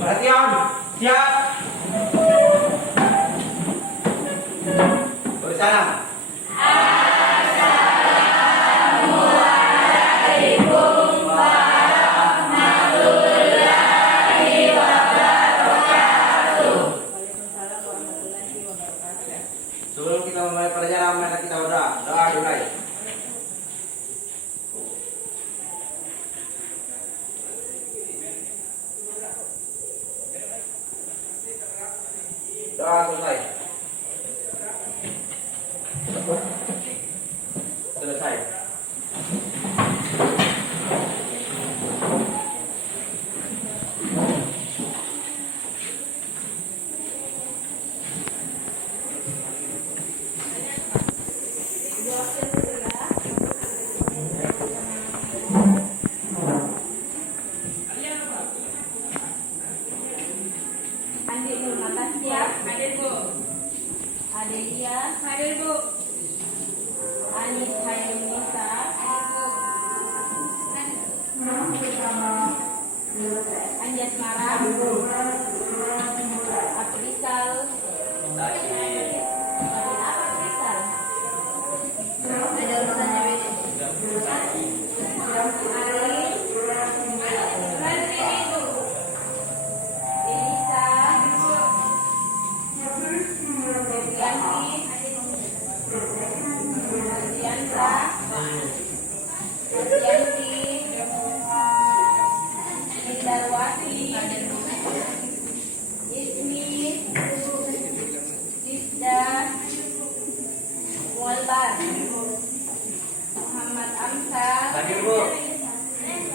Perhatian, siap. Bersalam. Sebelum kita memulai pelajaran, mari kita berdoa. Doa dimulai. Doa selesai. Selesai. Andi Nurmata siap. Hadir Bu. Adelia, Hadir Bu. Anis Hayanisa, Anjas Mara, Aprisal, Aprisal. Ada urusannya beda. Elisa, Febrianti, Diansa, Dianti, Indarwati, Ismi, Lisda, Walbar, Muhammad Amsal, Hadir Bu.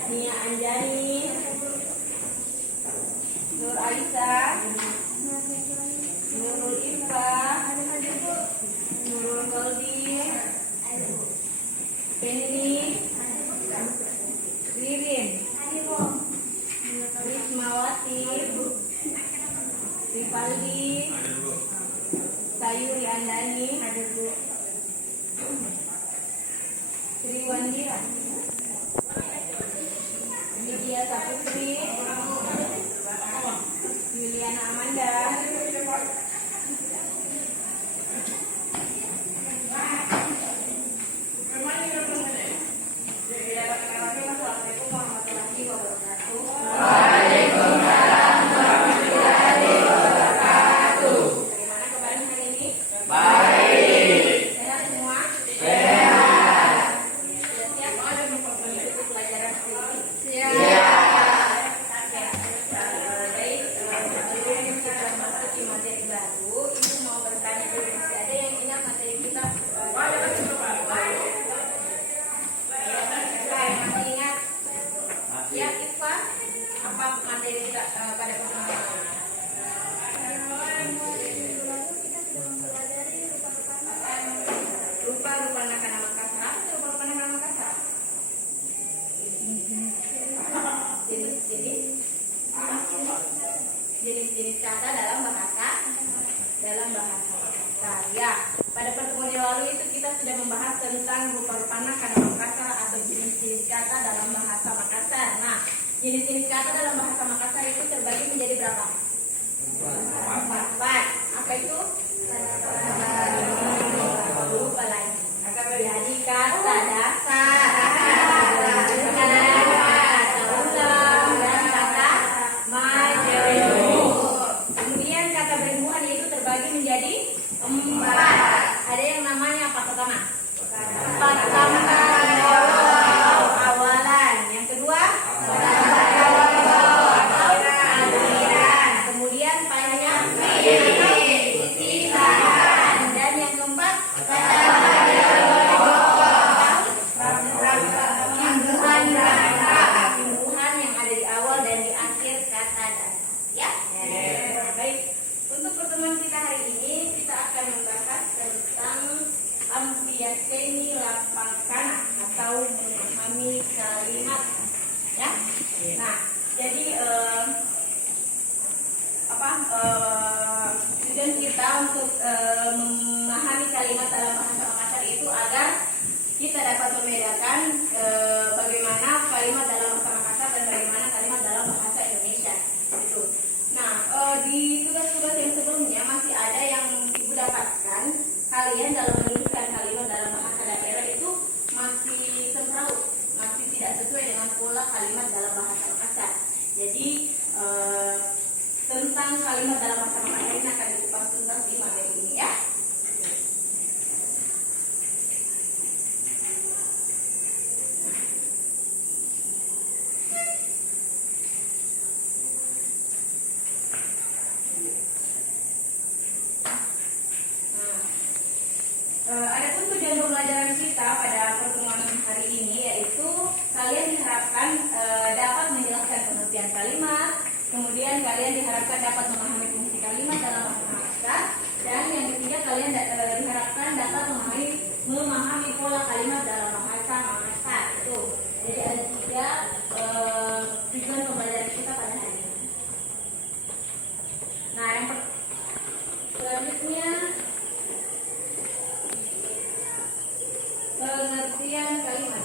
Nia Anjani, Nur Aisyah, Nurul Ifa, Nurul Koldi, Penny, Ririn, Wismawati, Rifaldi, Sayuri Andani, Sri Wandira, Lydia Saputri, Juliana Amanda, Assalamualaikum warahmatullahi wabarakatuh. Bagaimana kabarnya hari ini? Baik. Sehat semua? Sehat. Sudah siap mengikuti pelajaran hari ini? Siap. Baik, sebelum kita memasuki materi baru, Ibu mau bertanya dulu, masih ada yang ingat materi kita? Masih ingat? Ya, Iva, apa materi kita pada pertemuan ini? Rupa-rupa anak-anak Makassar. Apa itu rupa-rupa anak-anak Makassar? Jenis-jenis kata dalam bahasa Makassar. Ya, pada pertemuan yang lalu itu kita sudah membahas tentang rupa-rupa anak-anak Makassar atau jenis-jenis kata dalam bahasa Makassar. Nah, jenis-jenis kata dalam bahasa Makassar itu terbagi menjadi berapa? Empat. Apa itu? Lupa lagi. Jadi kata dasar, kata ulang, dan kata majemuk. Kemudian kata berimbuhan itu terbagi menjadi empat. Ada yang namanya apa pertama? Pertama awalan. Yang kedua akhiran. Kemudian panjang dengan pola kalimat dalam bahasa Makassar. Jadi tentang kalimat dalam bahasa Makassar ini akan dikupas tuntas di materi ini ya. Adapun tujuan pembelajaran kita pada pertemuan hari ini yaitu kalian diharapkan dapat menjelaskan pengertian kalimat, kemudian kalian diharapkan dapat memahami fungsi kalimat dalam bahasa Makassar, dan yang ketiga kalian diharapkan dapat memahami pola kalimat dalam bahasa Makassar. Itu. Jadi ada tiga tujuan pembelajaran kita pada hari ini. Nah, yang selanjutnya pengertian kalimat.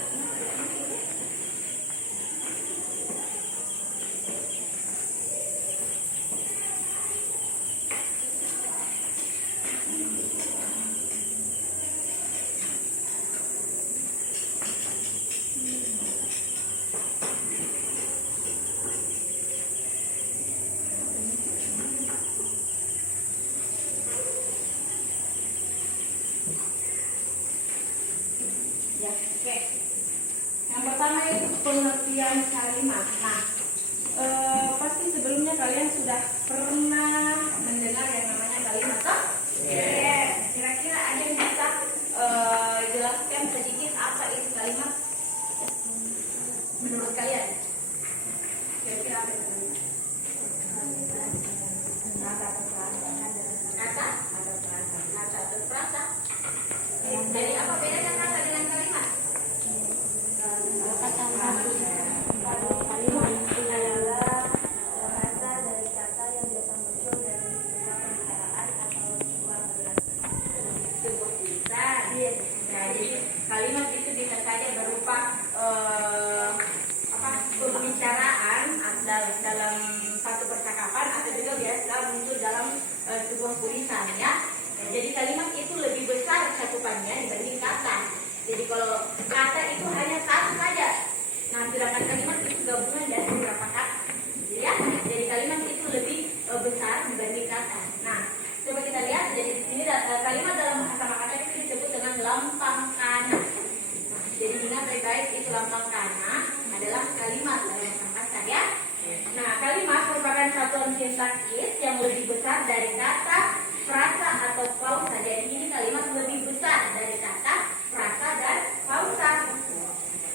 Ya, oke. Yang pertama itu pengertian kalimat. Nah, pasti sebelumnya kalian sudah pernah mendengar yang namanya kalimat, toh? Yes. Kira-kira ada yang bisa jelaskan sedikit apa itu kalimat menurut kalian? Kira-kira apa itu kalimat? Kata atau frasa. Jadi apa bedanya kata dengan kalimat? Kalau kalimat itu adalah bahasa dari kata yang biasa muncul dari sebuah pembicaraan atau sebuah Sebuah tulisan. Nah, jadi kalimat itu bisa saja berupa pembicaraan dalam satu percakapan atau juga biasa muncul dalam sebuah tulisan ya. Jadi kalimat itu lebih besar cakupannya dibanding kata. Jadi kalau kata itu hanya satu saja. Nah, sedangkan kalimat itu gabungan dari beberapa kata. Ya, jadi kalimat itu lebih besar dibanding kata. Nah, coba kita lihat. Jadi di sini kalimat dalam bahasa Makassar itu disebut dengan lampang kana. Nah, jadi ingat baik-baik itu lampang kana adalah kalimat dalam bahasa Makassar ya. Nah, kalimat merupakan satuan sintaksis yang lebih besar dari kata, frasa atau pausa. Jadi ini kalimat lebih besar dari kata, frasa dan pausa.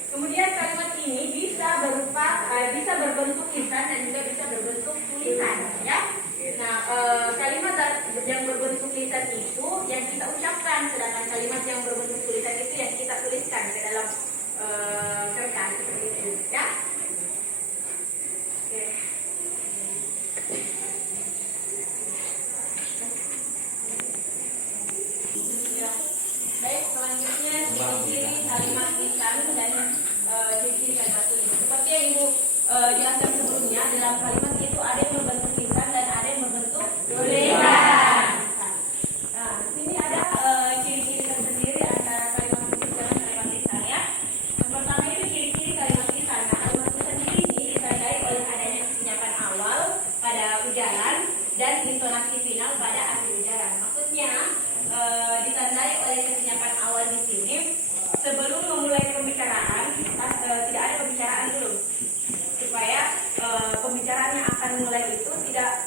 Kemudian kalimat ini bisa berbentuk lisan dan juga bisa berbentuk tulisan ya. Nah, kalimat yang berbentuk lisan itu yang kita ucapkan, sedangkan kalimat yang berbentuk tulisan itu yang kita tuliskan ke dalam kertas seperti itu ya. Oke. Ya. Baik, selanjutnya ciri-ciri kalimat lisan dan ciri-ciri kalimat tulis. Seperti yang Ibu jelaskan sebelumnya, dalam kalimat itu ada yang berbentuk lisan dan ada yang berbentuk tulisan. Nah, di sini ada ciri-ciri tersendiri antara kalimat tulis dan kalimat lisan ya. Yang pertama itu ciri-ciri kalimat lisan. Nah, kalimat lisan ini ditandai oleh adanya kesenyapan awal pada ujaran dan intonasi final pada akhir ujaran. Maksudnya ditandai oleh kesenyapan awal di sini sebelum memulai pembicaraan tidak ada pembicaraan dulu supaya pembicaraan yang akan mulai itu tidak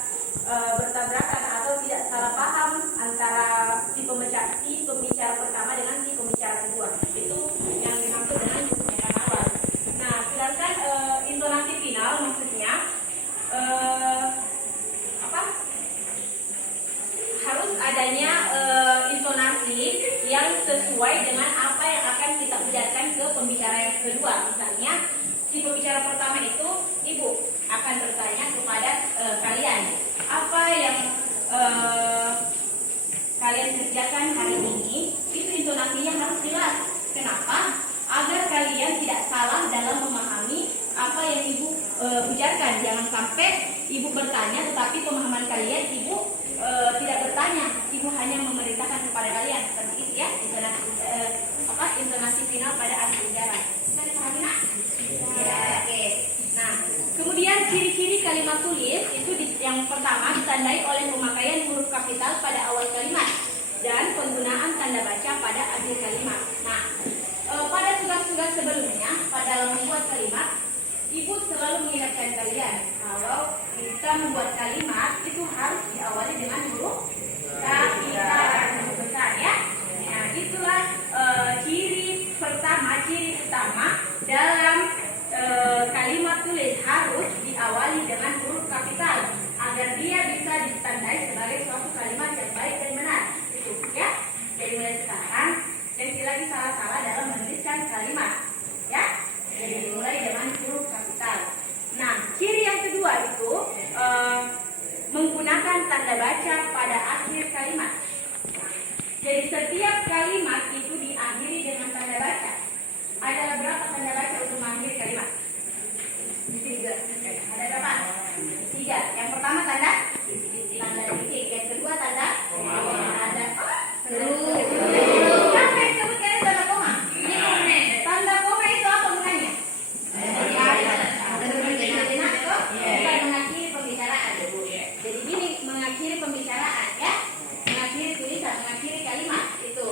bertabrakan atau tidak salah paham antara si pembicara pertama dengan si pembicara kedua. Itu yang dimaksud dengan kesenyapan awal. Nah, sedangkan intonasi final maksudnya harus adanya intonasi yang sesuai dengan apa yang akan kita ujarkan ke pembicara yang kedua. Misalnya si pembicara pertama itu Ibu akan bertanya kepada kalian, apa yang kalian kerjakan hari ini, itu intonasinya harus jelas. Kenapa? Agar kalian tidak salah dalam memahami apa yang Ibu ujarkan. Jangan sampai Ibu bertanya tetapi pemahaman kalian Ibu tidak bertanya, Ibu hanya memerintahkan kepada kalian. Seperti itu ya, intonasi final pada akhir ujaran. Bisa dipahami nak? Ya. kalimat. Ya, jadi dimulai dengan huruf kapital. Nah, ciri yang kedua itu menggunakan tanda baca pada akhir kalimat. Jadi setiap kalimat itu diakhiri dengan tanda baca. Ada berapa tanda baca untuk mengakhiri kalimat? Tiga. Ada berapa? Tiga. Yang pertama tanda titik. Yang kedua tanda ada terus. Siapa yang sebutkan tanda koma? Tanda koma itu apa gunanya? Bukan mengakhiri pembicaraan. Jadi gini, mengakhiri pembicaraan ya, mengakhiri tulisan, mengakhiri kalimat itu.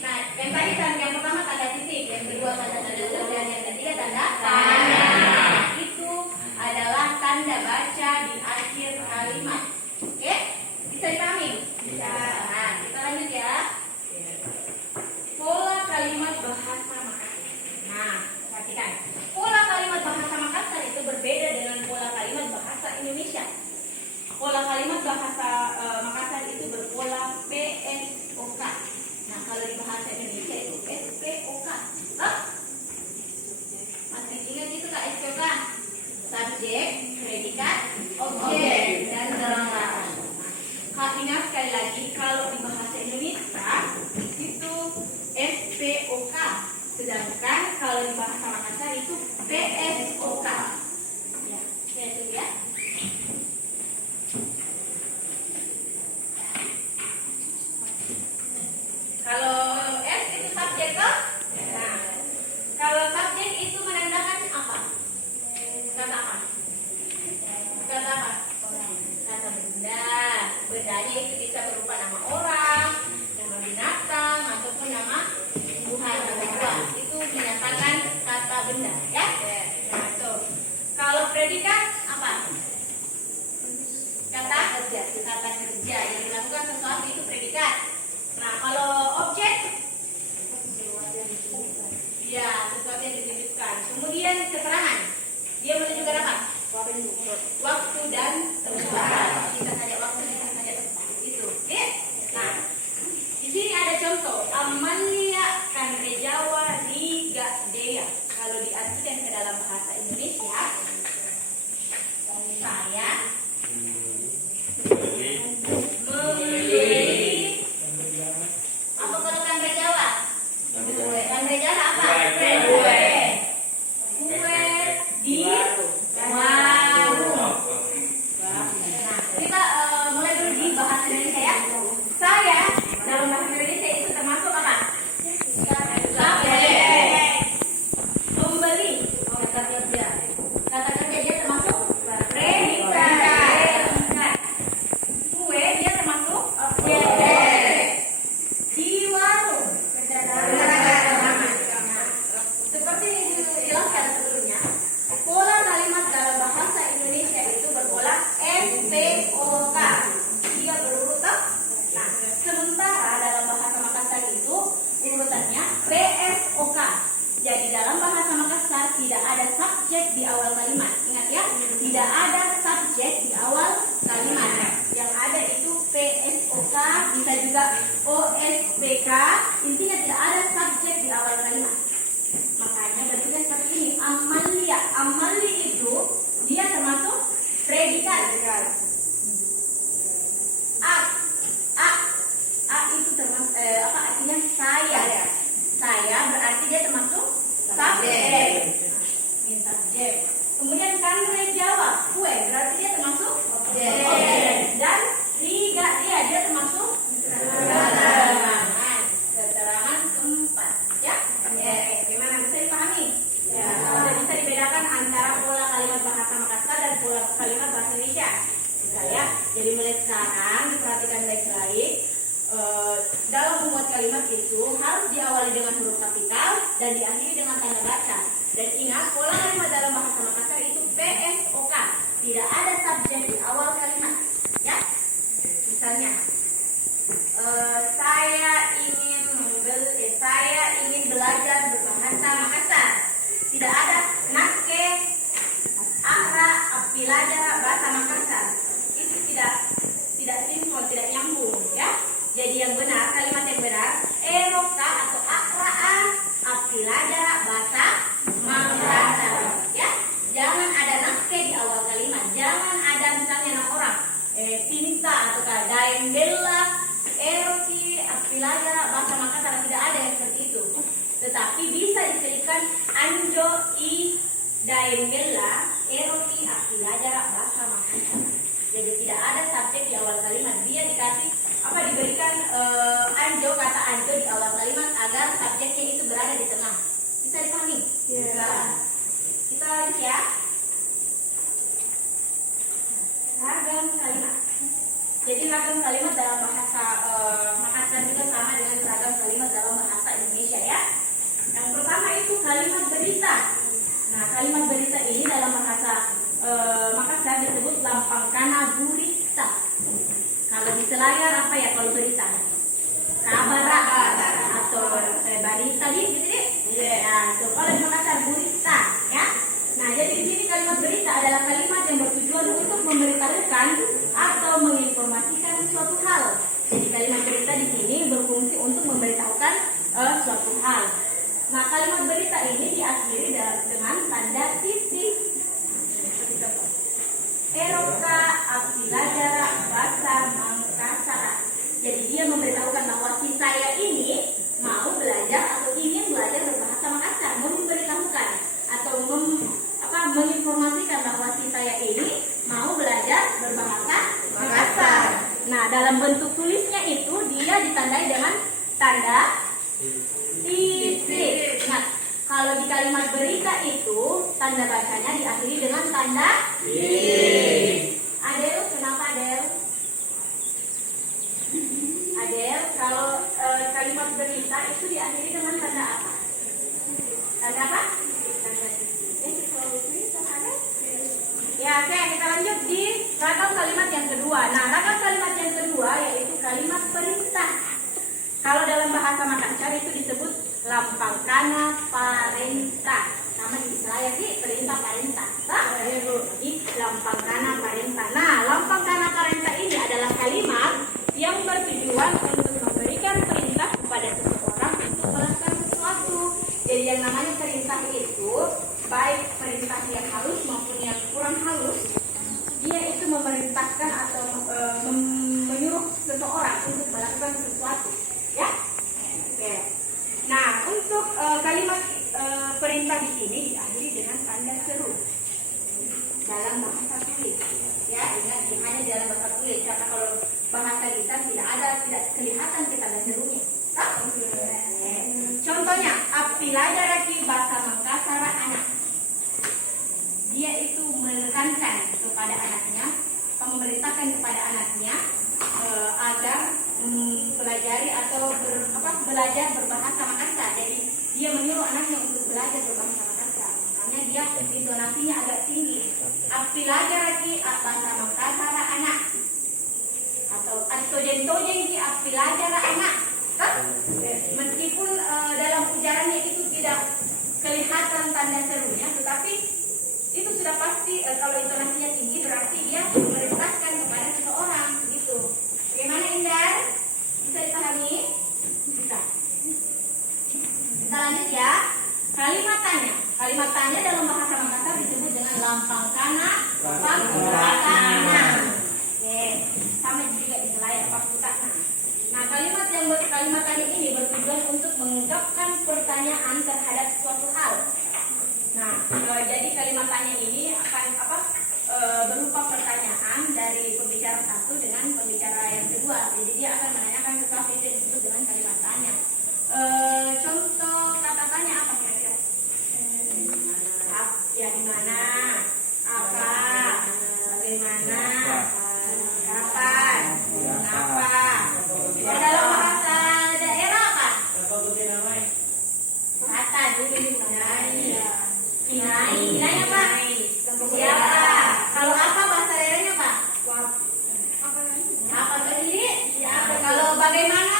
Nah, yang tadi yang pertama tanda titik, yang kedua tanda terus, dan yang ketiga tanda tanda. Itu adalah tanda baca di akhir kalimat. Oke? Bisa dipahami? Bisa. Nah, kita lanjut ya. Pola kalimat bahasa Makassar. Nah, perhatikan. Pola kalimat bahasa Makassar itu berbeda dengan pola kalimat bahasa Indonesia. Pola kalimat bahasa Makassar itu berpola PSOK. Nah, kalau di bahasa Indonesia itu SPOK. Masih ingat itu Kak SPOK? Subjek, predikat, objek, dan kelengkapan. Ingat sekali lagi, kalau di bahasa Indonesia itu SPOK, sedangkan kalau di bahasa Makassar itu PSOK. Ya, itu ya. Kalau S itu subjek kan? Nah, kalau subjek itu menandakan apa? Kata apa? Kata apa? Kata benda. Bendanya itu bisa berupa nama orang, nama binatang, ataupun nama tumbuhan, nama buah. Itu menyatakan kata benda, ya? Nah, itu. Kalau predikat apa? Kata kerja. Kata kerja yang dilakukan sesuatu itu predikat. Nah, kalau objek, ya sesuatu yang dititipkan. Kemudian keterangan, dia menunjukkan apa? Waktu dan tempat. Kita saja waktu, kita saja tempat. Itu, oke? Nah, di sini ada contoh. Amalia Kanrejawa Riga Dea. Kalau diartikan ke dalam bahasa Indonesia, saya membeli. Apa kalau Kanre Jawa? Kue. Kanre Jawa apa? Kue. Kue di warung. Nah, kita mulai dulu di bahasa Indonesia ya. Saya dalam bahasa Indonesia itu termasuk apa? Subjek. Membeli. Kata kerja. Kata kerja dia termasuk predikat. Kue dia termasuk objek. Di warung. Seperti yang dijelaskan sebelumnya, pola kalimat dalam bahasa Indonesia itu berpola SPOK. Dia berurut. Nah, sementara dalam bahasa Makassar itu urutannya PSOK. Jadi dalam bahasa Makassar tidak ada subjek di awal kalimat. Ingat ya, tidak ada subjek di awal kalimat. Yang ada itu PSOK, bisa juga OSPK. Intinya tidak ada subjek di awal kalimat. Makanya bentuknya seperti ini. Amalia. Amalia itu dia termasuk predikat. A itu termasuk apa artinya saya. Saya berarti dia termasuk subjek. Ini subjek. Kemudian Kanre Jawa, kue berarti dia termasuk objek. Dan Riga dia termasuk keterangan tempat. Ya? Gimana bisa dipahami? Ya. Sudah bisa dibedakan antara pola kalimat bahasa Makassar dan pola kalimat bahasa Indonesia. Ya. Jadi mulai sekarang diperhatikan baik-baik. Dalam membuat kalimat itu harus diawali dengan huruf kapital dan diakhiri dengan tanda baca. Dan ingat, pola kalimat dalam bahasa Makassar itu PSOK. Tidak ada subjek di awal kalimat. Ya, misalnya saya ingin belajar berbahasa Makassar. Tidak ada naske, akra, apilaja, bahasa Makassar. Itu tidak sinkron, tidak nyambung, ya. Jadi yang benar, kalimat yang benar, eroka atau akraa, apilaja, anjo i daemela eroti akila jarak bahasa Makassar. Jadi tidak ada subjek di awal kalimat. Dia dikasih diberikan anjo, kata anjo di awal kalimat agar subjeknya itu berada di tengah. Bisa dipahami? Bisa. Kita lanjut ya. Ragam kalimat. Jadi ragam kalimat dalam bahasa Makassar juga sama dengan ragam kalimat dalam bahasa Indonesia ya. Yang pertama itu kalimat berita. Nah, kalimat berita ini dalam bahasa Makassar disebut lampangkana burita. Kalau di selayar apa ya kalau berita? Kabar atau berita gitu deh. Ya, so, kalau di Makassar burita ya. Nah, jadi di sini kalimat berita adalah kalimat yang bertujuan untuk memberitahukan atau menginformasikan suatu hal. Jadi kalimat berita di sini berfungsi untuk memberitahukan suatu hal. Nah, kalimat berita ini diakhiri dengan tanda titik. Eroka Apilajara Bahasa Makassar. Jadi dia memberitahukan bahwa si saya ini mau belajar atau ingin belajar berbahasa Makassar, memberitahukan atau menginformasikan bahwa si saya ini mau belajar berbahasa Makassar. Nah, dalam bentuk tulisnya itu dia ditandai dengan tanda titik. Nah, kalau di kalimat berita itu tanda bacanya diakhiri dengan tanda titik. Adel, kenapa Adel? Adel, kalau kalimat berita itu diakhiri dengan tanda apa? Tanda apa? Tanda titik. Ya, oke, kita lanjut di ragam kalimat yang kedua. Nah, ragam kalimat yang kedua yaitu kalimat perintah. Kalau dalam bahasa Makassar itu disebut lampangkana parenta. Sama di Selayar sih perintah parenta. Di lampangkana parenta. Nah, lampangkana parenta ini adalah kalimat yang bertujuan untuk memberikan perintah kepada seseorang untuk melakukan sesuatu. Jadi yang namanya perintah itu baik perintah yang halus maupun yang kurang halus, dia itu memerintahkan atau menyuruh seseorang untuk melakukan sesuatu. Ya, oke. Nah, untuk kalimat perintah di sini diakhiri dengan tanda seru dalam bahasa tulis. Ya, ingat hanya dalam bahasa tulis. Karena kalau bahasa lisan tidak kelihatan kita ada serunya. Contohnya, Apilajara bahasa Makassar anak. Dia itu menekankan kepada anaknya, memerintahkan kepada anaknya agar pelajari atau belajar berbahasa Makassar. Jadi dia menyuruh anaknya untuk belajar berbahasa Makassar. Makanya dia intonasinya agak tinggi. Apilajara bahasa Makassar anak. Atau tojen-tojen apilajara anak. Meskipun dalam ujarannya itu tidak kelihatan tanda serunya, tetapi itu sudah pasti kalau intonasinya tinggi berarti dia memerintahkan kepada seseorang gitu. Bagaimana Indar? Bisa dipahami? Bisa. Kita lanjut ya. Kalimat tanya. Kalimat tanya dalam bahasa Makassar disebut dengan lampangkana pakutana. Oke. Sama juga di Selayar pakutana. Nah, kalimat tanya ini bertujuan untuk mengungkapkan pertanyaan terhadap suatu hal. Nah, jadi kalimat tanya ini akan berupa pertanyaan dari pembicara satu dengan pembicara yang kedua. Jadi dia akan menanyakan sesuatu itu disebut dengan kalimat tanya. Contoh kata tanya apa kira-kira? Ya, di mana? Apa? Bagaimana? Kapan? Mengapa? Ya, dalam bahasa daerah apa? Kata dulu Inai apa? Siapa? Kalau apa bahasa daerahnya apa? Apa sendiri? Siapa? Kalau bagaimana?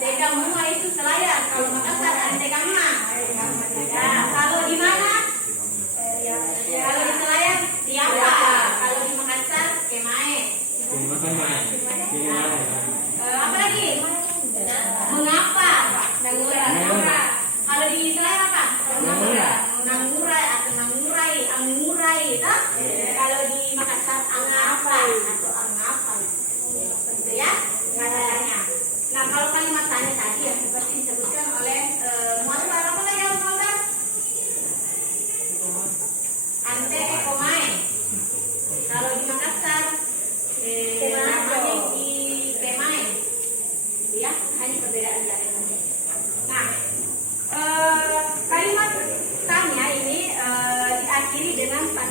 Tekamua itu Selayar. Kalau Makassar ada tekamma. Ya, kalau di mana?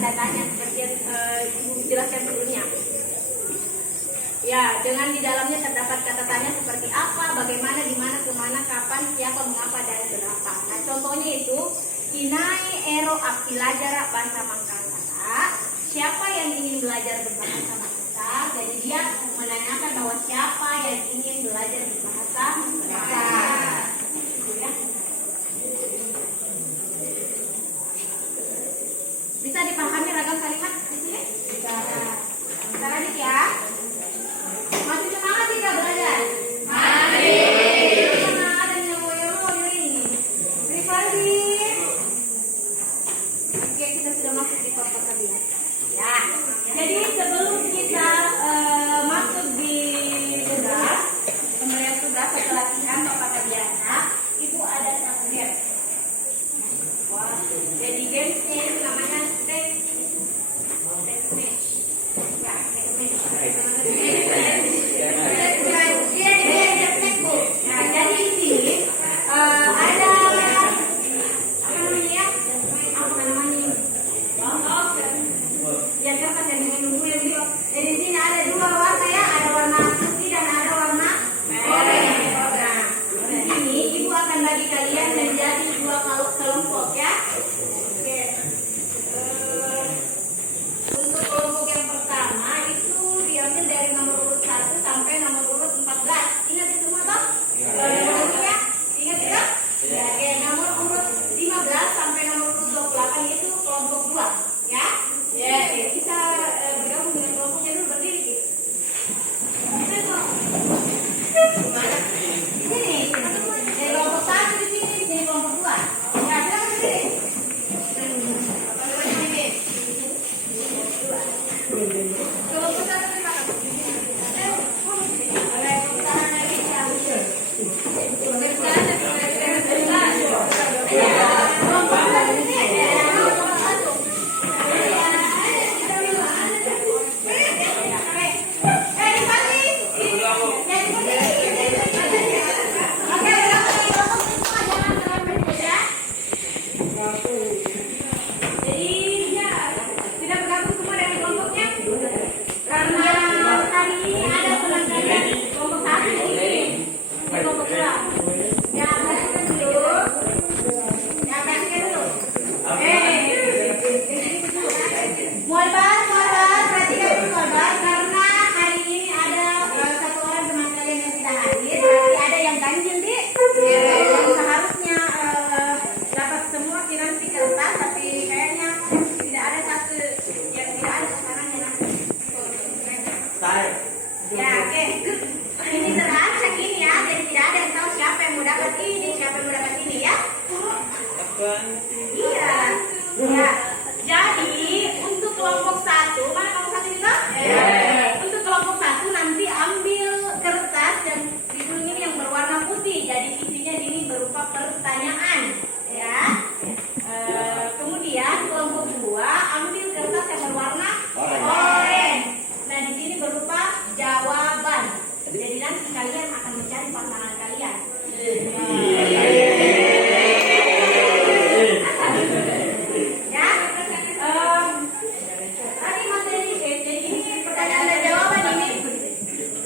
kata-katanya seperti yang Ibu jelaskan sebelumnya. Ya, dengan di dalamnya terdapat kata tanya seperti apa, bagaimana, di mana, kemana, kapan, siapa, mengapa, dan berapa. Nah, contohnya itu Kinai ero belajar bahasa Makassar. Siapa yang ingin belajar berbahasa Makassar? Jadi dia menanyakan bahwa siapa yang ingin belajar berbahasa Makassar. Ya. Bisa dipahami ragam kalimat di sini? Bisa. Bentar lagi ya. Masih semangat tidak belajar? Masih. Mana ada yang mau ini? Rifaldi. Oke, kita sudah masuk di bab perkabian. Ya. Jadi sebelum kita masuk di tugas, pemberian tugas atau latihan bapak biasa, itu ada satu game. Wah, jadi gamesnya itu namanya text match. Ya, text match. Nah, jadi di sini ada apa namanya? Ya kertas yang dengan dulu yang bio. Jadi di sini ada dua warna ya, ada warna putih dan ada warna oranye. Nah, di sini ibu akan bagi kalian menjadi dua kelompok ya. Oke. Untuk kelompok yang pertama itu diambil dari nomor urut 1 sampai nomor urut 14. Ingat itu semua toh? Ya. Ingat ya? Ya, oke, nomor urut 15 sampai nomor urut 28 itu kelompok 2, ya. Ya, oke. Kita bergabung dengan kelompoknya dulu berdiri. Mana? Di sini. Dari kelompok 1 di sini kelompok 2. Ya, silakan berdiri. Apa namanya ini? Kelompok 1 di mana? Ya, oke. Ini terasa gini ya, jadi tidak ada yang tahu siapa yang mau dapat ini, siapa yang mau dapat ini ya. Iya. Ya. Jadi untuk kelompok 1, mana kelompok 1 itu? Untuk kelompok 1 nanti ambil kertas dan ditulis ini yang berwarna putih. Jadi isinya ini berupa pertanyaan, ya. Kemudian kelompok 2 ambil kertas yang berwarna oranye. Nah, di sini berupa jawaban. Jadi nanti kalian akan mencari pasangan kalian. Ya. Tadi materi jadi ini pertanyaan dan jawaban ini.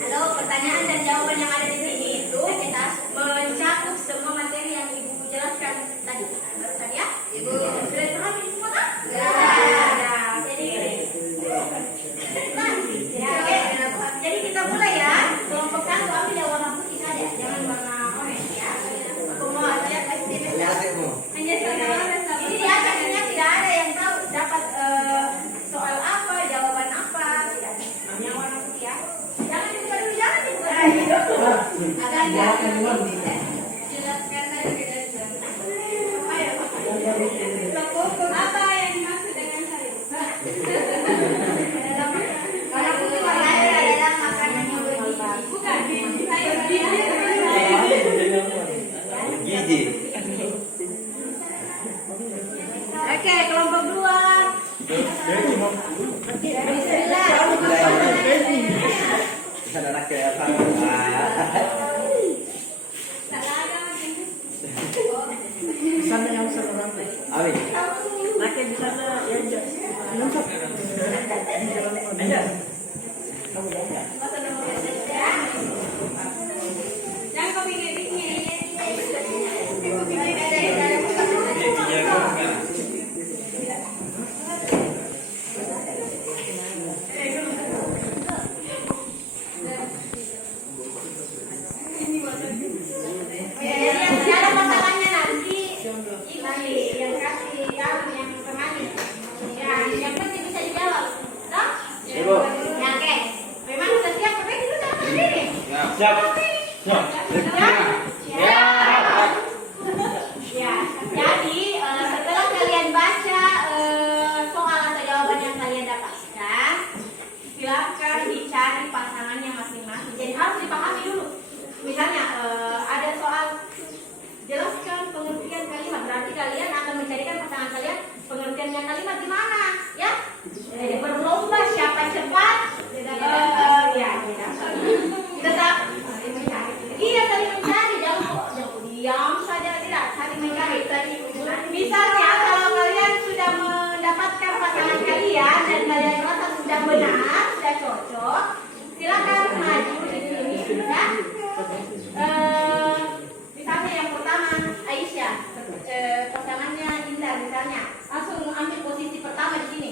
Halo, pertanyaan dan jawaban yang ada di sini itu kita mencakup semua materi yang Ibu jelaskan tadi. Barusan ya? Ibu sudah terangin semua kan? Ya. Jadi ya, oke. Jadi kita mulai ya. Kelompok 1 ambil yang warna putih saja, jangan warna orange ya. Aku mau lihat hanya ini di atasnya tidak ada yang tahu dapat soal apa, jawaban apa, tidak. Yang warna putih ya. Jangan dibuka dulu, jangan dibuka dulu. Agar jelaskan saja kita. Ayo. Apa yang dimaksud dengan salib? Kalau putih warnanya adalah makanan yang bergizi. Bukan, saya Gizi. Oke, kelompok 2. Bismillah. Ada anak kayak apa? Sana yang seorang Awi. laki di sana ya Tadi yang kasih kamu yang temani. Ya, yang penting bisa dijawab. Toh? Ibu. Ya, oke. Memang sudah siap berdiri sudah berdiri. Siap. Siap. Ya. Ya. Jadi setelah kalian baca soal atau jawaban yang kalian dapatkan, silakan dicari pasangannya masing-masing. Jadi harus dipahami dulu. Misalnya ada soal jelaskan pengertian kalimat. Berarti kalian akan mencarikan pasangan kalian pengertiannya kalimat di mana, ya? Berlomba siapa cepat. Ya, tetap iya saling mencari, jangan diam saja, tidak saling mencari. Misalnya kalau kalian sudah mendapatkan pasangan kalian dan kalian merasa sudah benar, sudah cocok, silakan maju di sini, ya. Misalnya yang pertama Aisyah, pasangannya Indah misalnya, langsung ambil posisi pertama di sini.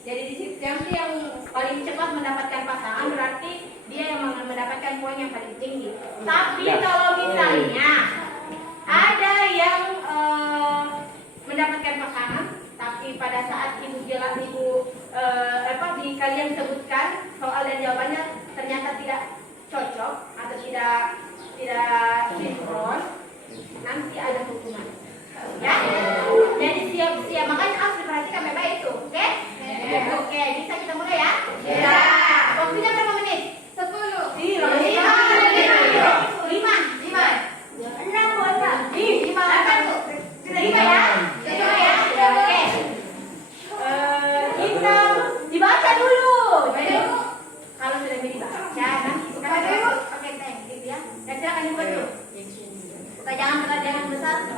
Jadi di situ yang paling cepat mendapatkan pasangan berarti dia yang mendapatkan poin yang paling tinggi. Tapi kalau misalnya ada yang mendapatkan pasangan, tapi pada saat ibu di kalian sebutkan soal dan jawabannya ternyata tidak cocok atau tidak sinkron, nanti ada hukuman. Ya, jadi siap-siap, makanya harus diperhatikan baik-baik itu, oke? Oke, bisa kita mulai ya? Ya. Waktunya berapa menit? 10. 5 ya? Oke. Kita dibaca dulu. Kalau sudah dibaca, nanti buka dulu. Oke, thank you ya. Dan silakan dibuat dulu. Buka jangan besar.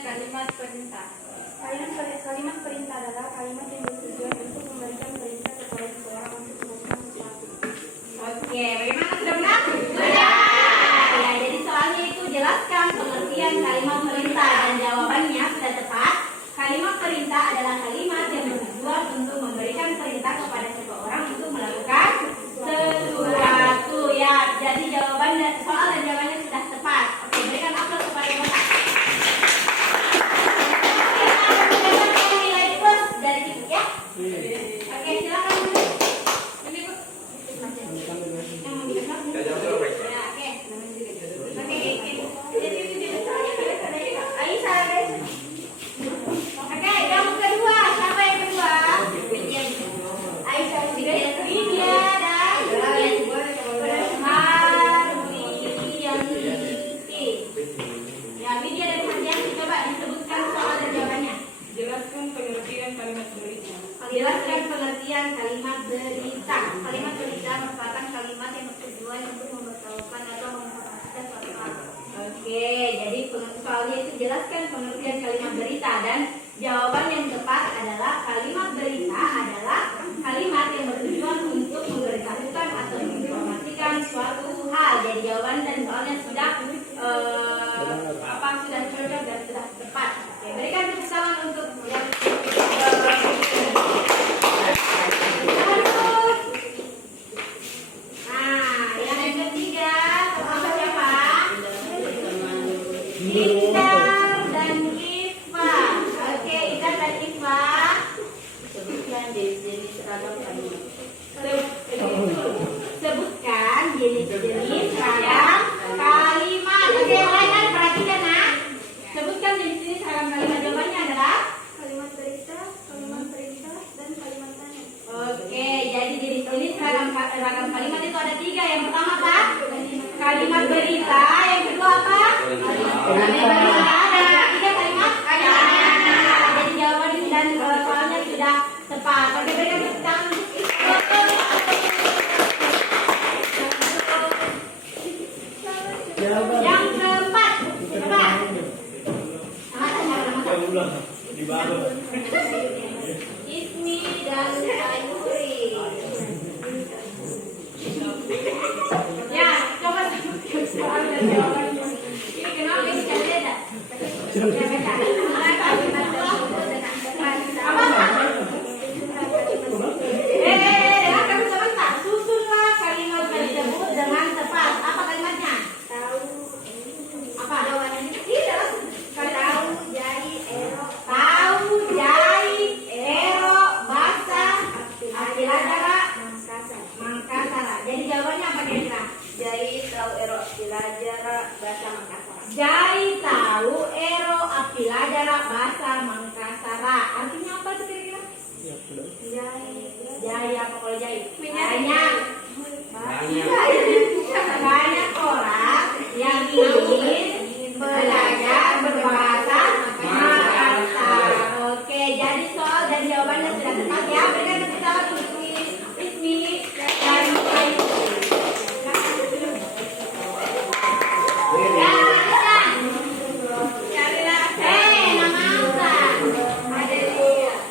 kalimat perintah. Kalimat perintah adalah kalimat yang bertujuan untuk memberikan perintah kepada seseorang untuk melakukan sesuatu. Oke, bagaimana sudah benar? Sudah. Ya, jadi soalnya itu jelaskan pengertian kalimat perintah dan jawabannya sudah tepat. Kalimat perintah adalah kalimat yang bertujuan untuk memberikan perintah kepada seseorang untuk melakukan sesuatu. Ya, jadi jawaban dan soal dan jawabannya sudah tepat. Oke, berikan aplaus kepada Bapak. Kita nilai plus dari situ ya. Oke, silakan. Ini Bu. Oke, yang kedua, siapa yang kedua? Aisyah juga yang Widya dan Hardianti. Ya, Widya dan Hardianti, coba disebutkan soal dan jawabannya. Jelaskan pengertian kalimat berita. Jelaskan pengertian kalimat berita. Kalimat berita merupakan kalimat yang bertujuan untuk memberitahukan atau menginformasikan suatu hal. Oke, jadi soalnya itu jelaskan pengertian kalimat berita dan jawaban yang tepat adalah kalimat berita adalah kalimat yang bertujuan untuk memberitahukan atau menginformasikan suatu hal. Jadi jawaban dan soalnya sudah sudah cocok dan sudah tepat. Oke, berikan tepuk tangan untuk yang yang ketiga, sama siapa? Indar dan Iva. Oke, Indar dan Iva. Sebutkan jenis-jenis seragam kalimat. Sebutkan jenis-jenis seragam kalimat. Oke, mulai kan perhatikan nah. Sebutkan jenis-jenis seragam kalimat. Jawabannya adalah Kalimat berita, kalimat perintah, dan kalimat tanya. oke, jadi jenis-jenis seragam kalimat itu ada 3. Yang pertama apa? Kalimat berita. Yang kedua apa? Kalimat berita. Ada 3 kalimat. Jadi jawaban dan soalnya sudah tepat. Oke, berikan tepuk tangan. Yang keempat, coba. Kita ulang di bawah. Ismi dan Ayuri. Ya, coba sebutkan soal dan jawabannya. Ini kenapa ini tidak beda? Ya, beda. Apa? Kamu sebentar. Susunlah kalimat tersebut dengan tepat. Apa kalimatnya? Apa? Tidak. Tahu, jai, ero, Tahu, jai, ero, basa, apiladara, mangkasara. Jadi jawabannya apa kira-kira? jai, tahu, ero, pilajara, bahasa Makassar. Jai, tahu, ero, apiladara, basa, mangkasara. Artinya apa itu kira-kira? Jai apa kalau jai? Banyak orang yang ingin belajar berbahasa Makassar. Oke, jadi soal dan jawabannya sudah tepat ya. Berikan tepuk tangan untuk Ismi dan Ayu. Ya, lanjutkan. Nama Angsa.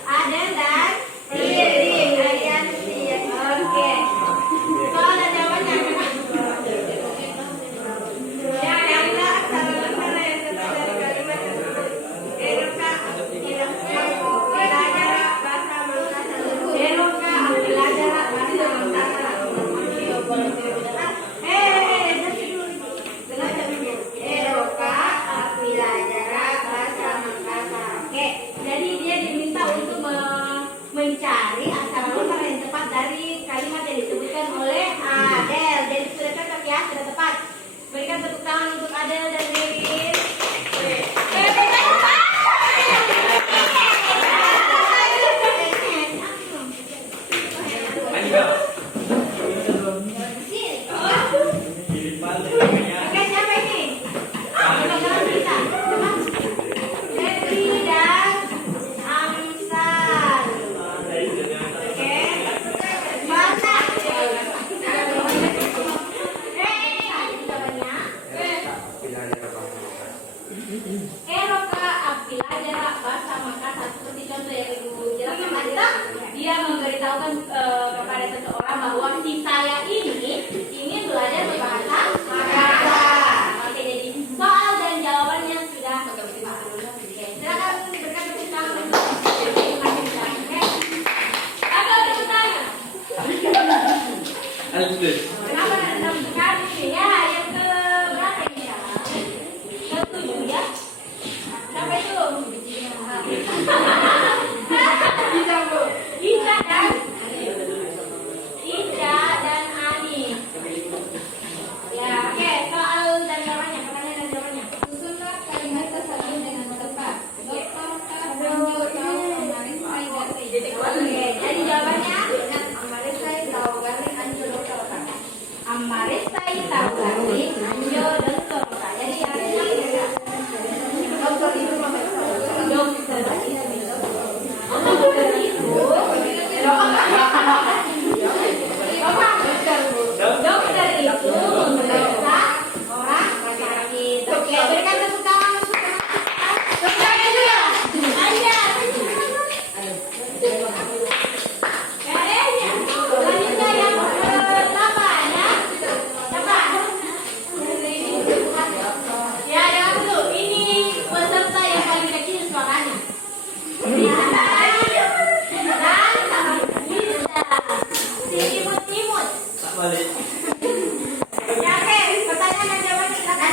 Aden dan Ririn. Oke. Soal dan jawabannya apa? Ya, yang aksara aksara yang tetap dari kalimat tersebut. Eroka, belajar bahasa Makassar. Eroka, belajar bahasa Makassar. Eroka, belajar bahasa Makassar. Oke, jadi dia diminta untuk mencari aksara longgar yang tepat dari kalimat yang disebutkan oleh Adel. Jadi sudah cocok ya, sudah tepat. Berikan tepuk tangan untuk Adel dan Ririn. Oke, siapa ini? Jangan kita. Febri dan Amsal. Oke. Bahasa. Eroka Apilajara bahasa Makassar seperti contoh yang Ibu jelaskan tadi, dia memberitahukan kepada seseorang bahwa si saya ini belajar berbahasa Makassar. Oke, jadi soal dan jawabannya sudah terima. Oke, silakan berikan tepuk tangan untuk masing-masing. Oke. Apa tepuk tangan? Kenapa enam sekali nih? Ya, yang ke berapa ini ya? Ke-7 ya? Siapa itu? Ica dan Ani. Ya, oke, soal dan jawabannya, pertanyaan dan jawabannya. Susunlah kalimat tersebut dengan tepat. Dokter Amarisai Gati. Oke, jadi jawabannya Amarisai tahu garing anjo dokter. Amarisai tahu garing anjo dokter. Jadi artinya Dokter itu memeriksa. dokter itu dokter itu memeriksa orang sakit. Oke, berikan tepuk tangan untuk dokter itu ya. Aja. Kayaknya selanjutnya yang ke-8 ya. Siapa? Ya, jangan dulu. Ini peserta yang paling kecil suaranya. Si imut-imut. Tak balik. Ya, oke. Pertanyaan dan jawaban silakan.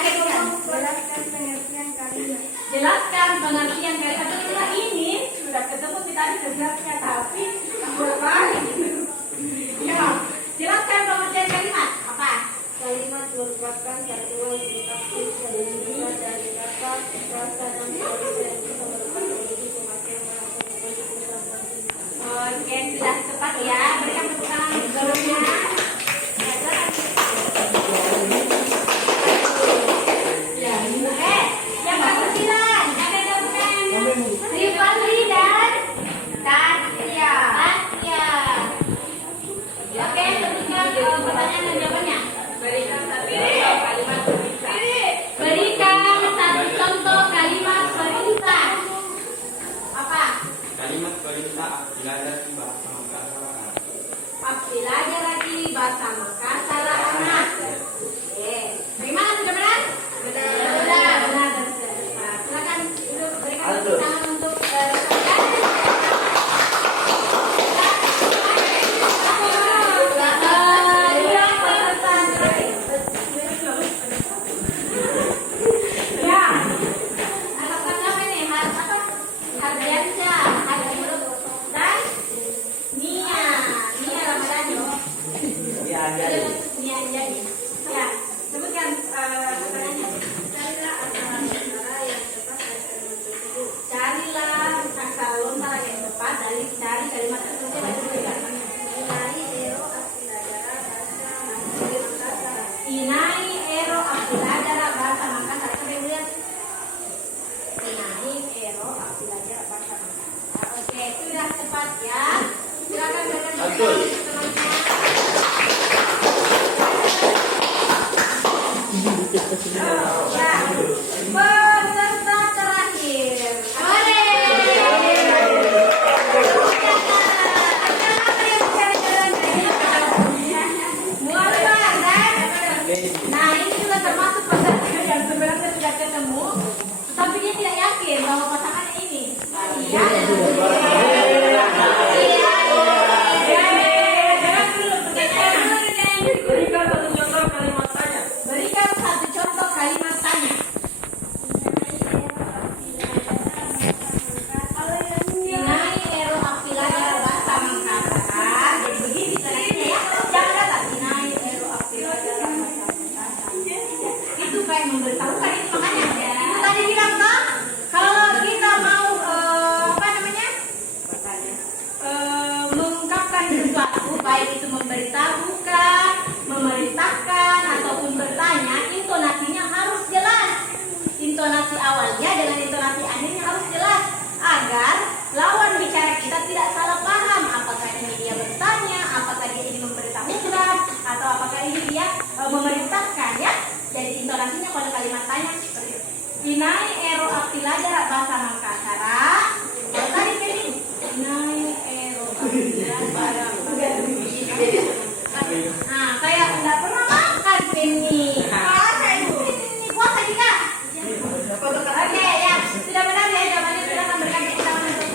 Jelaskan pengertian kalimat. Jelaskan pengertian kalimat. Setelah ini sudah ketemu kita tadi jelasnya, tapi berbalik. Ya, jelaskan pengertian kalimat. Apa? Kalimat merupakan satuan sintaksis yang terdiri dari kata, frasa, dan frasa yang bisa merupakan wujud pemakaian bahasa kepentingan masing-masing. Oke, sudah tepat ya. Berikan tepuk tangan untuk gurunya. Ya, silakan. Yang ke-9 ada gabungan Rifaldi dan Tasya. Oke, sebutkan pertanyaan dan jawabannya. Berikan satu contoh kalimat perintah. Apa? Kalimat perintah belajar bahasa Makassar. Belajar lagi bahasa Makassar anak. Oke, bagaimana sudah benar? Benar dan sudah tepat. Silakan duduk, berikan tepuk tangan untuk rekan-rekan. Ya, anak-anak apa ini? Hardiansyah, dan Nia Ramadhani. Ya, jadi. Nia Anjani. Ya, sebutkan pertanyaannya. Carilah aksara yang tepat dari kalimat tersebut. Carilah aksara lontara yang tepat dari kalimat tersebut. Inai ero apiladara bahasa Inai ero Makassar. apilajara bahasa Makassar. Coba ibu lihat. Inai ero apilajara bahasa Makassar. Oke, sudah tepat ya. Silakan berikan Betul. Ya, peserta terakhir. Nah, ini juga termasuk peserta yang sebenarnya sudah ketemu, tapi dia tidak yakin bahwa pasangannya ini. Iya. Jangan dulu pertanyaan. Berikan satu contoh kalimat tanya. Berikan satu contoh kalimat tanya. Sinai ero apilajara bahasa Makassar. Jadi begini caranya ya. Jangan kata Sinai ero apilajara bahasa Makassar. Itu kayak memberitahukan itu makanya. Itu tadi bilang toh, kalau kita mau apa namanya? Mengungkapkan sesuatu, baik itu memberitahukan, memerintahkan ataupun bertanya, intonasinya harus jelas. Intonasi awalnya dengan intonasi akhirnya harus jelas agar lawan bicara kita tidak salah paham apakah ini dia bertanya, apakah dia ini memberitahukan, atau apakah ini dia memerintahkan ya. Jadi intonasinya pada kalimat tanya seperti itu. Inai ero aptilaja bahasa Makassar. Kalau tadi kan nai ero aptilaja. Nah, saya tidak pernah makan ini. Puasa ibu, ini puasa juga. Oke ya, sudah benar ya jawabannya, silakan berikan tepuk tangan untuk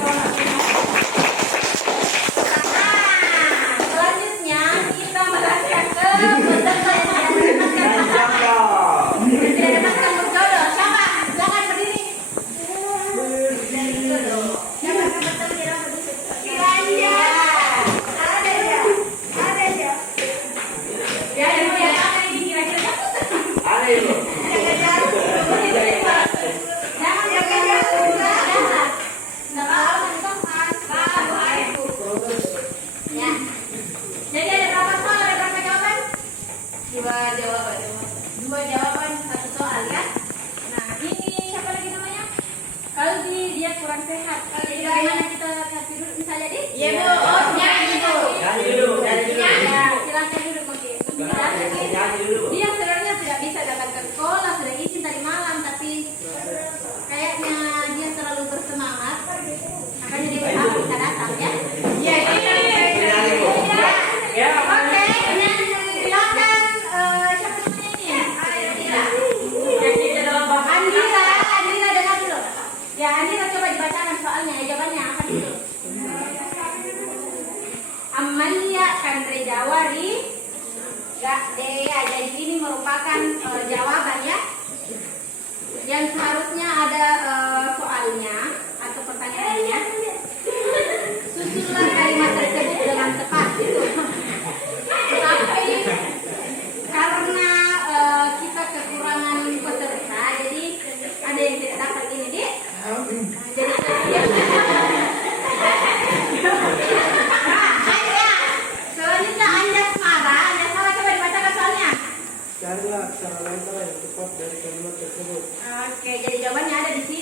selanjutnya kita melangkah ke peserta yang tidak dapatkan berjodoh. Siapa? Silakan berdiri. Siapa akan bertemu di dalam berdiri? Ya, yang mau diapakan ini kira-kira? Ada itu. Jadi ada berapa soal, ada berapa jawaban? Dua jawaban, satu soal ya. Nah ini siapa lagi namanya? Kalau dia kurang sehat, jadi bagaimana kita kasih duduk misalnya di? Iya bu, oh nyanyi bu. Nyanyi dulu. Ya, silakan duduk mungkin. Dia sebenarnya tidak bisa datang ke sekolah, sudah izin tadi malam, tapi kayaknya dia terlalu bersemangat, makanya dia berharap bisa datang ya. Iya, Ya, oke, silakan siapa namanya ini? Andira dengar dulu. Ya, Andira coba dibacakan soalnya, jawabannya apa dulu? Amalia Kandrejawari Gak Dea. Jadi ini merupakan jawaban ya, yang seharusnya ada soalnya atau pertanyaannya. Susunlah kalimat tersebut dengan tepat gitu. Tapi karena kita kekurangan peserta, jadi ada yang tidak dapat ini di. Jadi selanjutnya Anda Smara coba dibacakan soalnya. Carilah cara lentera yang tepat dari kalimat tersebut. Oke, jadi jawabannya ada di sini.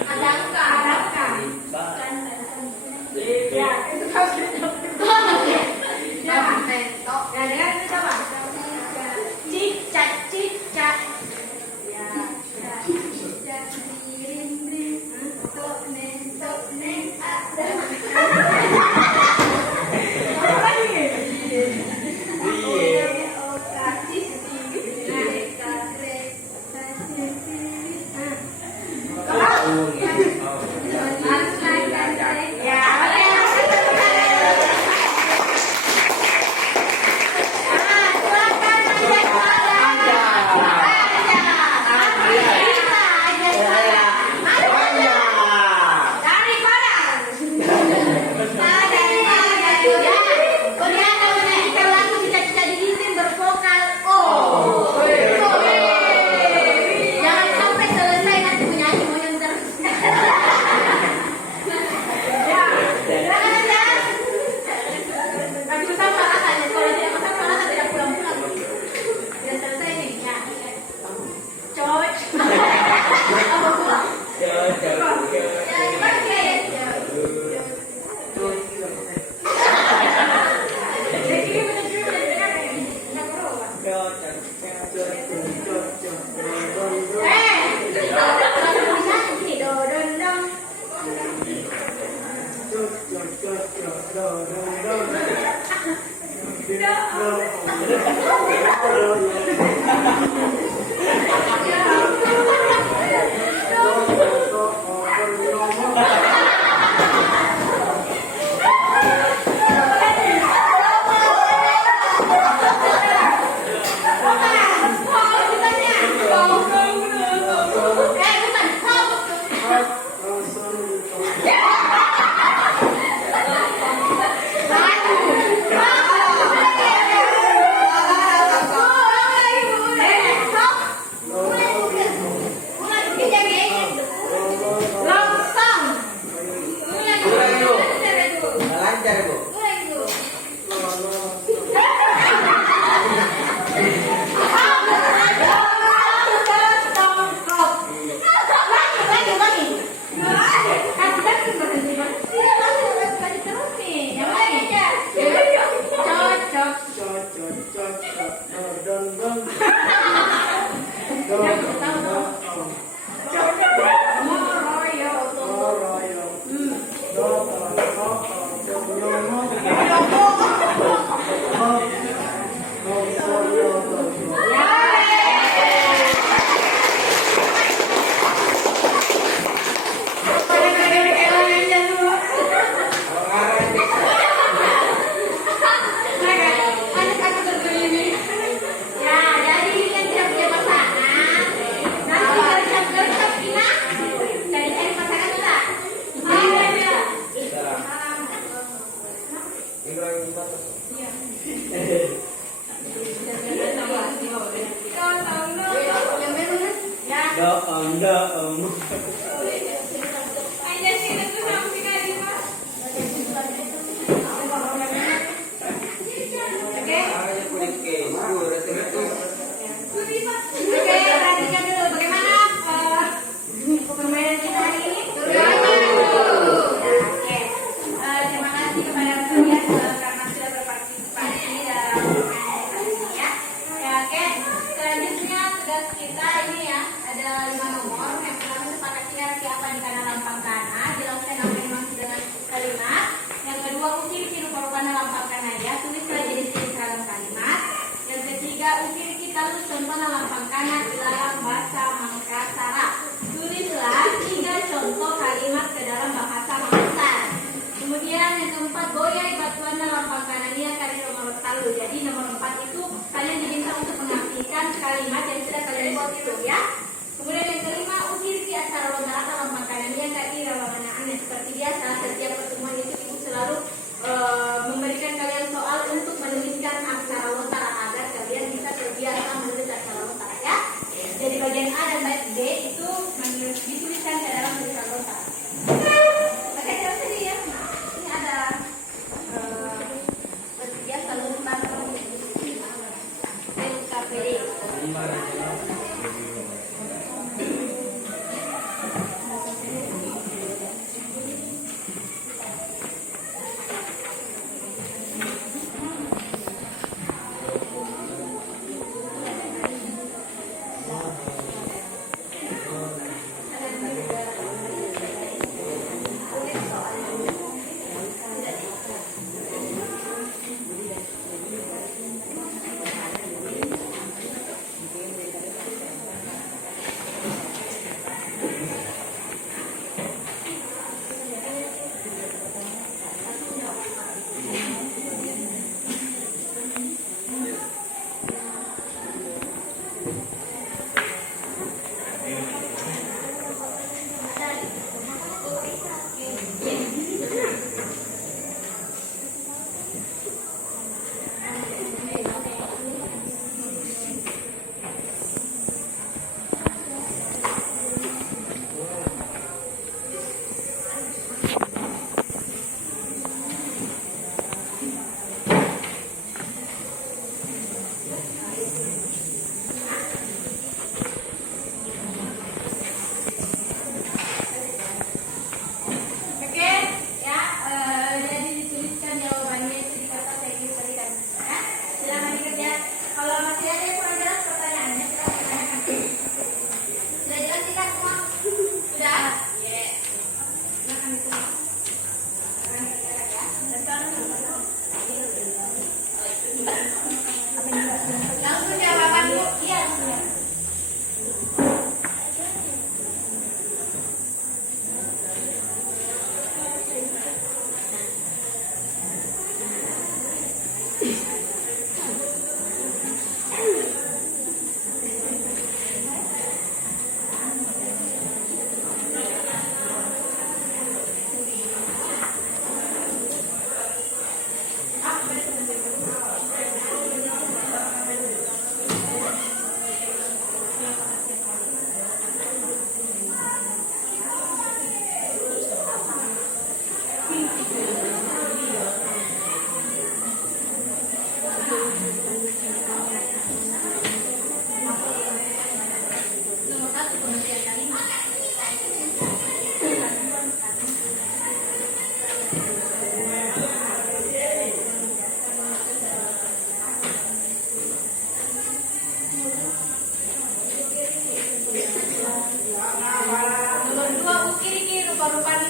Adangka. Limba. Ya, itu kan ya, mentok. Ya, dengan itu apa? Cicak, cicak. Ya, cicak, ring, tok, neng, ada. Apa ini? Oh, kasih kalimat yang sudah kalian buat itu ya. Kemudian yang kelima, ukir di acara lontar dalam makanannya kaki rawangan seperti biasa. Setiap pertemuan itu ibu selalu memberikan kalian soal untuk menuliskan aksara lontar agar kalian bisa terbiasa menulis aksara lontar ya. Jadi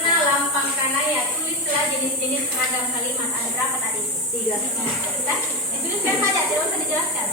Bagaimana lampangkan ya? Tulislah jenis-jenis seragam kalimat. Ada berapa tadi? 3. Sudah? Dituliskan saja, tidak usah dijelaskan.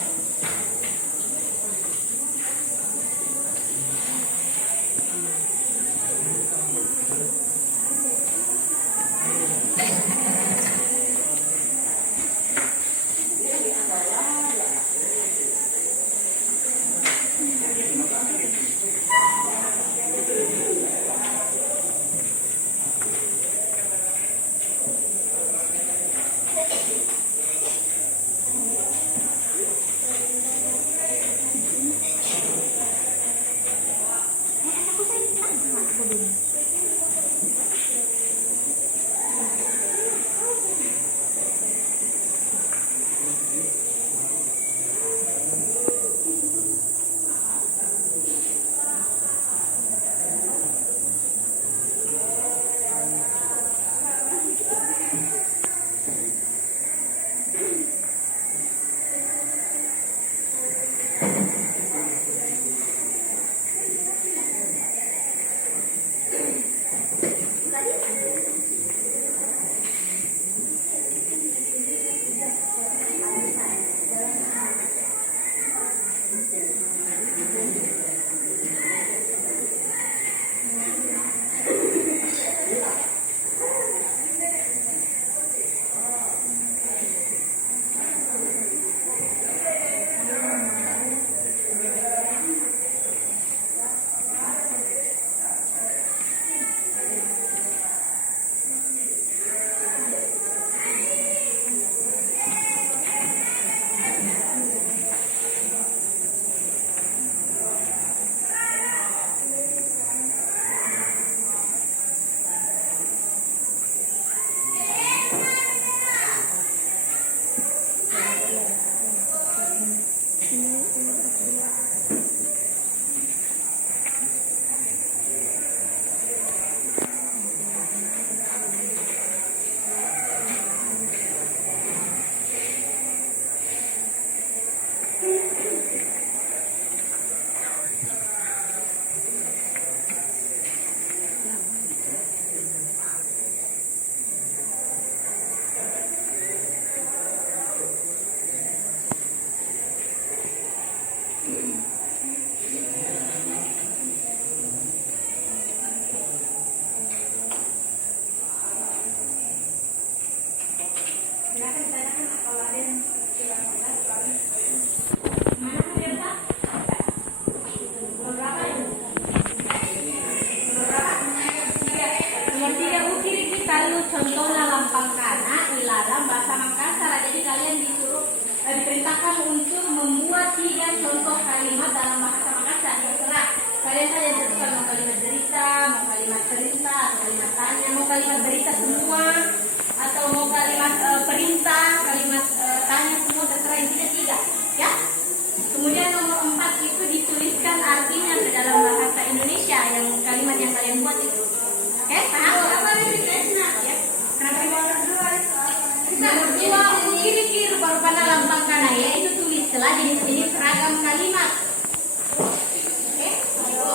Contohnya lampangkan ilalang bahasa Makassar. Jadi kalian diperintahkan untuk membuat 3 contoh kalimat dalam bahasa Makassar. Terserah kalian saja tentukan mau kalimat cerita, mau kalimat perintah, atau kalimat tanya, mau kalimat berita semua, atau mau kalimat perintah, kalimat tanya semua, terserah, intinya 3, ya. Kemudian nomor 4 itu dituliskan artinya ke dalam bahasa Indonesia yang kalimat yang kalian buat itu. Oke, paham? Ya. Nomor 2 ukir-ukir baru pada lampangkan ya, itu tulislah jenis-jenis seragam kalimat. Oke, ayo.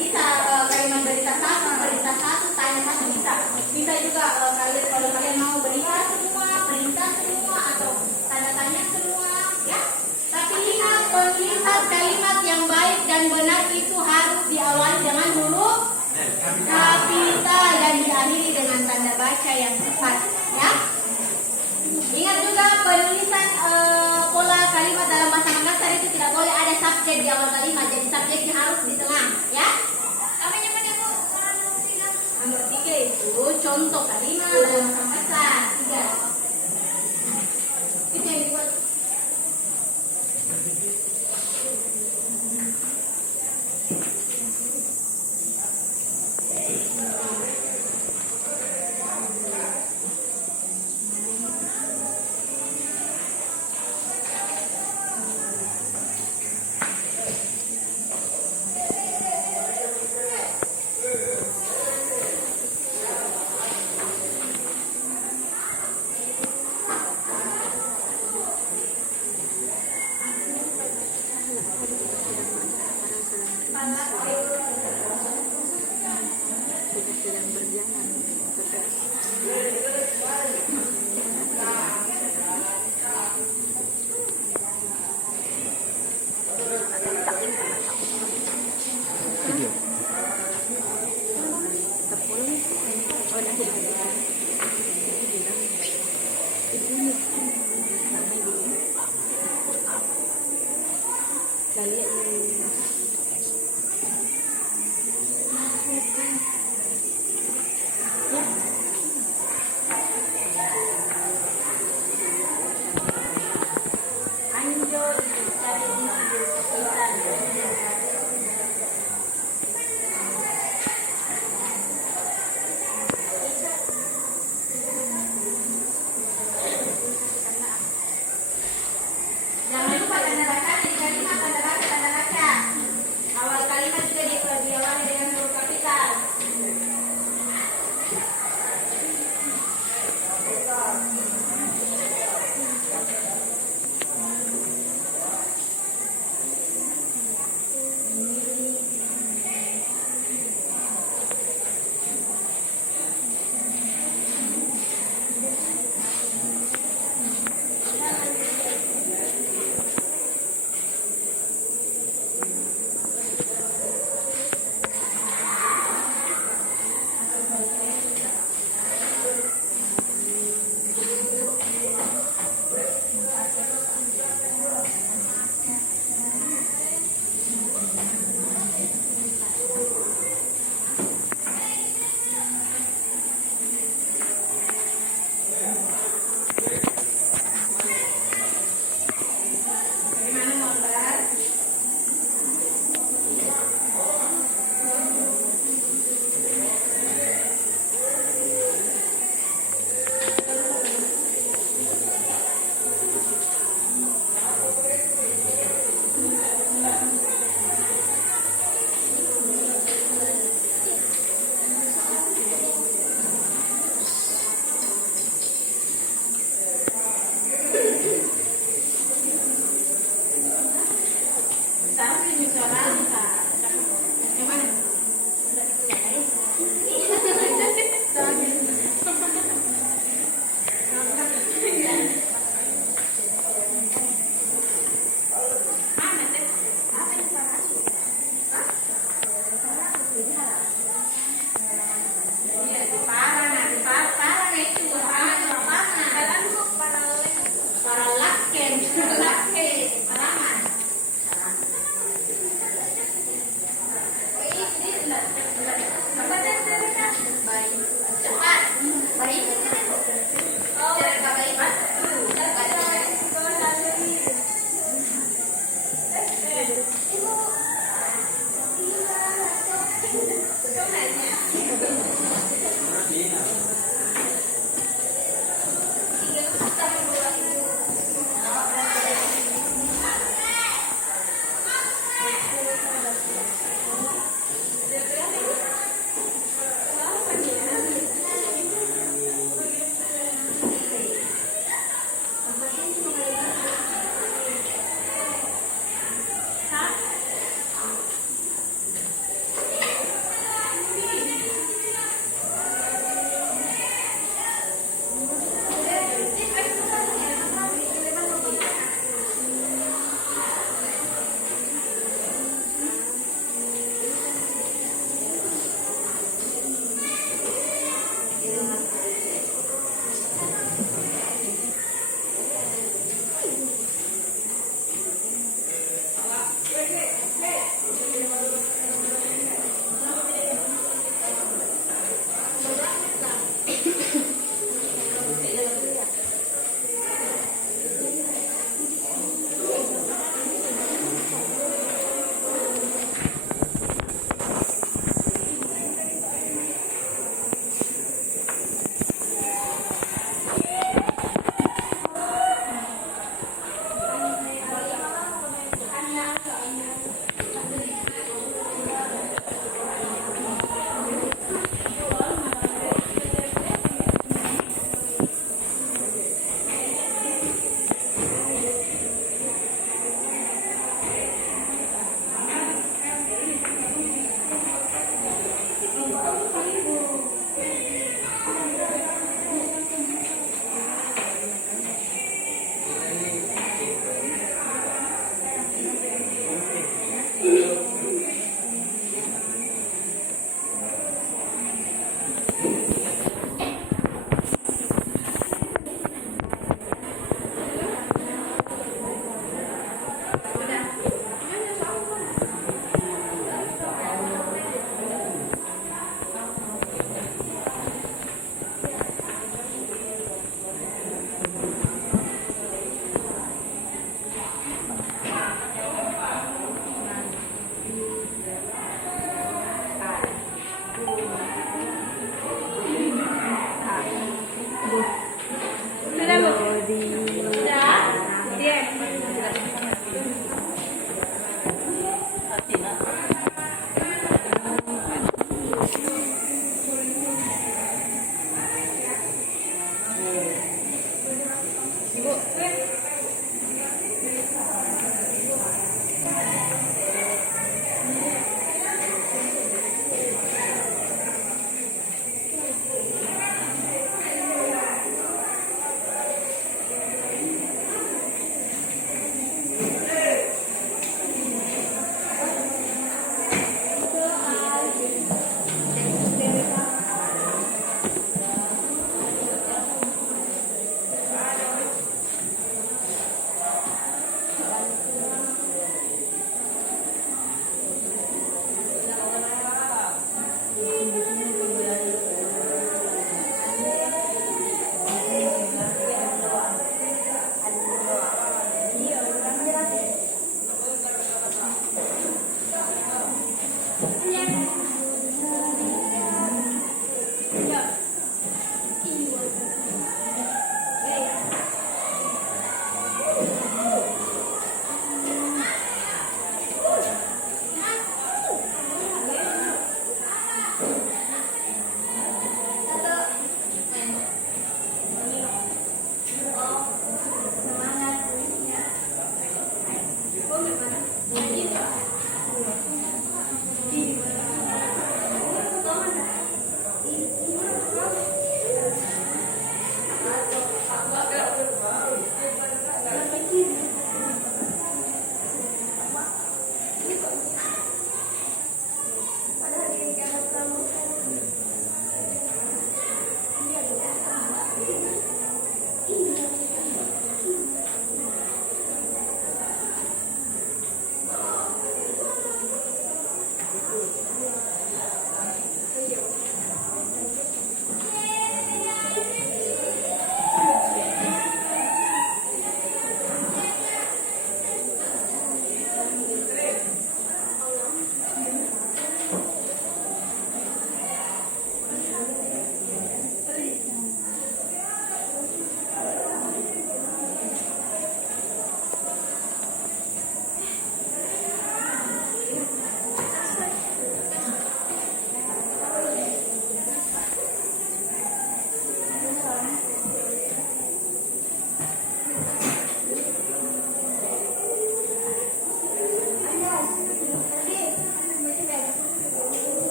Bisa kalimat berita satu, tanya satu bisa. Bisa juga kalau kalian mau berita semua, perintah semua, atau tanya-tanya semua, ya. Tapi ingat, pemilihan kalimat yang baik dan benar itu harus diawali dengan huruf kapital dan diakhiri dengan tanda baca yang tepat, ya. Ingat juga penulisan pola kalimat dalam bahasa Makassar itu tidak boleh ada subjek di awal kalimat, jadi subjeknya harus di tengah, ya. Nomor 3 itu contoh kalimat dalam bahasa Makassar. 3. Itu yang dibuat. Kita sedang berjalan ke kelas. Video. Oh, nanti dibagikan. Kalian Anjo dari Insan. Jangan lupa tanda rasa, jadi tanda rasa, tanda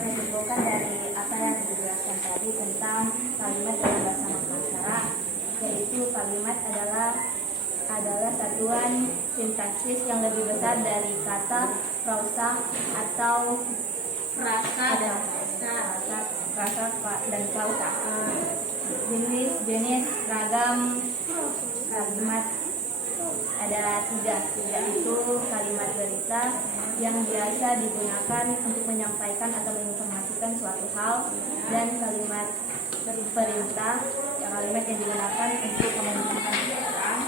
saya simpulkan dari apa yang dijelaskan tadi tentang kalimat dalam bahasa Makassar, yaitu kalimat adalah satuan sintaksis yang lebih besar dari kata, frasa atau frasa dan klausa. Jenis ragam kalimat ada tiga itu kalimat berita yang biasa digunakan untuk menyampaikan atau menginformasikan suatu hal, dan kalimat perintah kalimat yang digunakan untuk memerintahkan seseorang,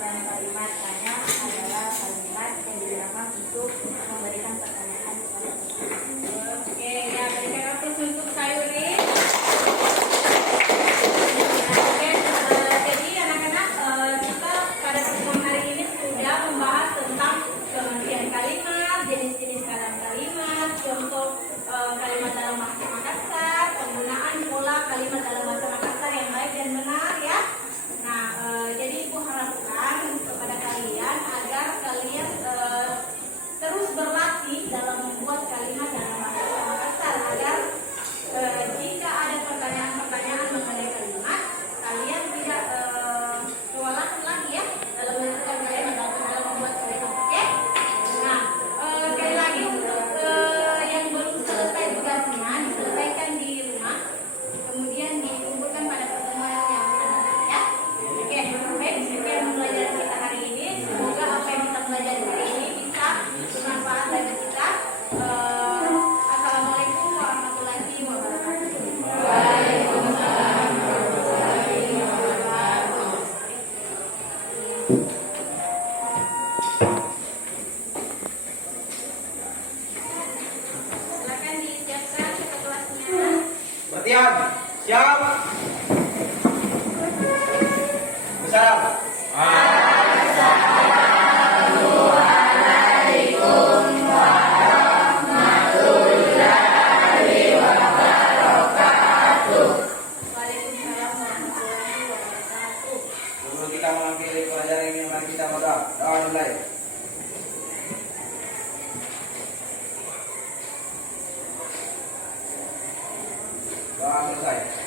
dan kalimat tanya adalah kalimat yang digunakan untuk memberikan pertanyaan kepada seseorang. Oke, ya berikan aplaus untuk Sayuri. Jadi anak-anak, kita pada pertemuan hari ini sudah membahas tentang pengertian kalimat, jenis-jenis kalimat, contoh kalimat dalam bahasa Makassar, penggunaan pola kalimat dalam bahasa Makassar yang baik dan benar ya. Nah, jadi Ibu harapkan kepada kalian agar kalian terus berlatih dalam membuat kalimat dalam bahasa Makassar agar jika ada pertanyaan-pertanyaan mengenai kalimat, kalian tidak kewalahan lagi ya dalam menentukan kalimat dalam membuat kalimat. Oke? Nah, sekali lagi untuk yang belum selesai tugasnya diselesaikan di rumah, kemudian dikumpulkan pada pertemuan yang akan datang ya. Oke, baik, sekian pembelajaran kita hari ini. Semoga apa yang kita pelajari hari ini bisa bermanfaat bagi kita. Assalamualaikum warahmatullahi wabarakatuh. Silakan disiapkan ke kelasnya. Latihan. Siap. Bersalam. Waalaikumsalam warahmatullahi wabarakatuh. Sebelum kita mengakhiri pelajaran ini, mari kita berdoa. Doa mulai. Doa selesai.